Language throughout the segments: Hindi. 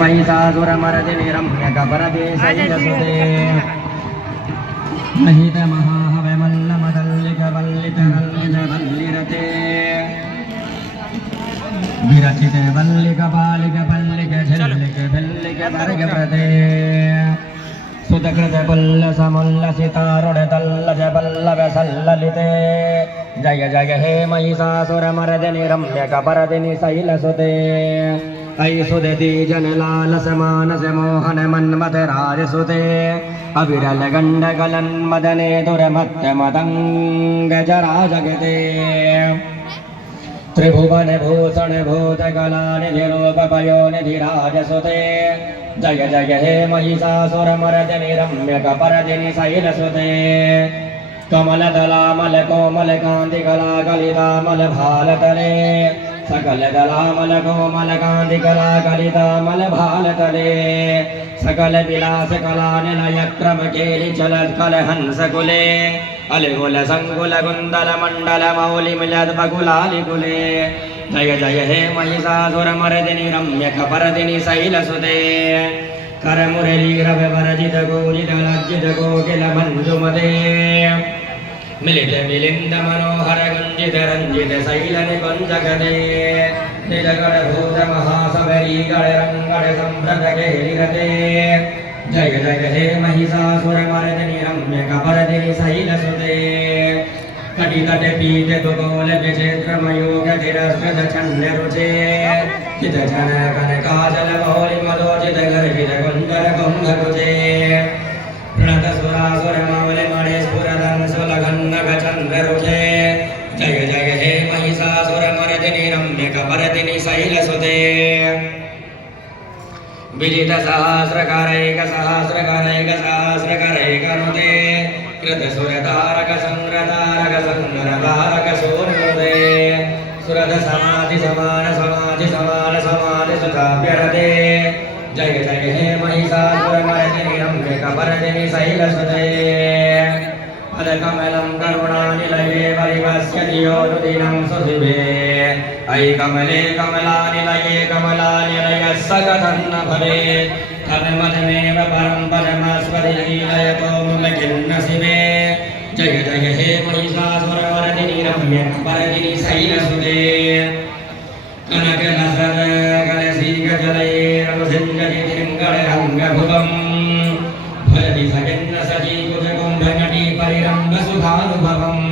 महिषासुरमर्दिनि रम्यकपरदे शैलसुते महितमहाहवमल्लमदल्लिकवल्लितरल्लितवल्लिरते विरचिते वल्लिकपालिकपल्लिकझल्लिकभल्लिकवर्गप्रते सुतकृतपल्लसमुल्लसितारुणतल्लजपल्लवसल्ललिते जय जय हे महिषासुरमर्दिनि रम्यकपरदिनि शैलसुते ऐ सुदति जनलालस मानस मोहन मन्मथ राजसुते अविरल गंडगलन मदने दुर्मत्त मदंग जरा जगते त्रिभुवन भूषण भूतकलानिधि रूपपयोनिधि राजसुते जय जय हे महिषासुरमर्दिनि रम्यकपरदिनि शैलसुते कमलदलामल कोमल कांति कला कलितामल भालतले सकल दलामल कोमल कांति कला कलितामल भालतले सकल विलास कला निलय क्रम केलि चलत कल हंस कुले अलगुल संकुल कुंदल मंडल मौलि मिलत बकुलालि कुले जय जय हे महिषासुरमर्दिनि रम्यकपरदिनि शैलसुते कर मुरलीर विवर्जित गोजित लज्जित कोकिल मंजुमते मिलित मिलिंद मनोहर गुंजित रंजित शैल निकुंजगते निजगढ़ भूत महासबरी गढ़ रंगढ़ संभ्रत केलिरते जय जय हे महिषासुरमर्दिनि रम्यकपरदिनि शैलसुते कटितट पीत भूगोल विचित्र मयूख तिरस्कृत छन्न रुचे चित छन कनकाचल मौलि मदोचित गर्भित कुंदर कुंभकुचे प्रणत सुरासुर मौलि मणि स्फुरदन सुलघन्नघ चंद्र रुचे जय जय हे महिषासुरमर्दिनि रम्यकपरदिनि शैलसुते विजित सहस्रकारैक सहस्रकारैक सहस्रकारैक नुते कृत सुरतारक संरतारक संरतारक सूर्योदे सुरत समाधि समान समाधि समान समाधि सुताप्यरते जय जय हे महिषासुरमर्दिनि रम्यकपरदिनि शैलसुते अदकमलं करुणानिलये परिवस्यति योनुदिनं सुशिवे अयि कमले कमलानिलये कमलानिलयः स कथं न भवेत् तन्मदमेव परं पदमस्मरीलयतो मम किन्न शिवे जय जय हे महिषासुरमर्दिनि रम्यकपरदिनि शैलसुते कनकलसर कलशीकजलैरनुसिञ्जतिरिङ्गणरङ्गभुवम् भजति सजन्न सजीकुजकुम्भनटी परिरम्भसुधानुभवम्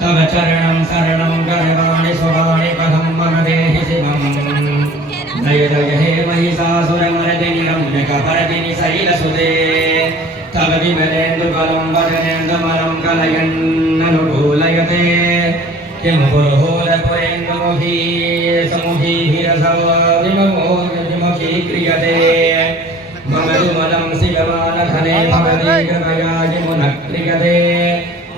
तव चरणं शरणं करवाणि सुवाणि पदं मम देहि शिवम् जय जय हे महिषासुरमर्दिनि रम्यकपरदिनि शैलसुते तव विमलेन्दुबलं वदनेन्दुमलं कलयन्ननुकूलयते किं पुरोहोलपुरेन्दुमुखी समुखीभिरसौ विमुखी क्रियते मम दुमलं शिवमानधने भवति कृपया मुनः क्रियते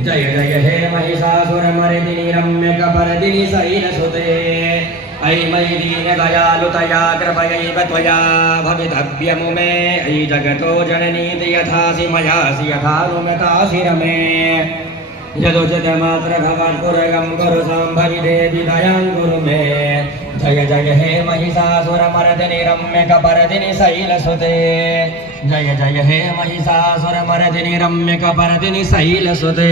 जय जय हे महिषासुरमर्दिनि रम्यकपरदिनि शैलसुते अयि मयि दीनदयालुतया कृपयैव त्वया भवितव्यमु मे अयि जगतो जननीति यथासि मयासि यथानुमतासि रमे यदुचितमात्र भवत्पुरगं कुरु साम्भवि देवि दयां कुरु मे जय जय हे महिषासुरमर्दिनि रम्यकपरदिनि शैलसुते जय जय हे महिषासुरमर्दिनि रम्यकपरदिनि शैलसुते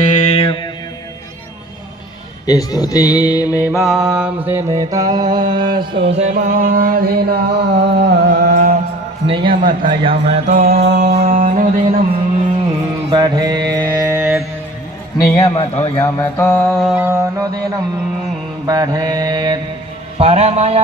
स्तुतिमिमां स्मितास्तु समाधिना नियमतयमतोऽनुदिनं पठेत् नियमतो यमतोऽनुदिनं पठेत् परमया